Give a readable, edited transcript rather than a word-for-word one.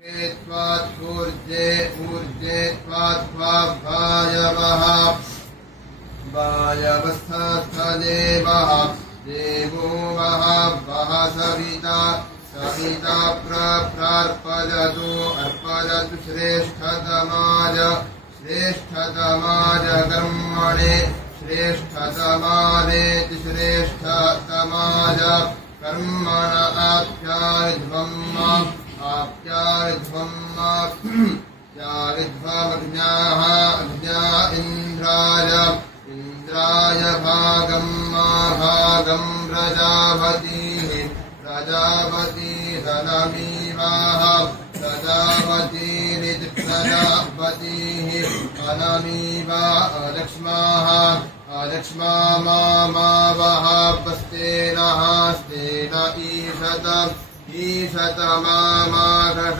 ऊर्जे ऊर्जे त्वाद्वायवः वायवस्थदेवः देवो वः वः सविता सविता प्रार्पयतु अर्पयतु श्रेष्ठतमाय श्रेष्ठतमाय कर्मणे श्रेष्ठतमानेति श्रेष्ठतमाय कर्मण आप्यायध्वम् आप्यायध्वमग्न्याः अग्न्या इन्द्राय इन्द्राय भागं मा भागं प्रजापतिः प्रजापतिरनमीवाः प्रजापतिरिति प्रजापतिः अनमीवा अलक्ष्माः अलक्ष्मा मावः स्तेन स्तेन ईशत ईशत मामागः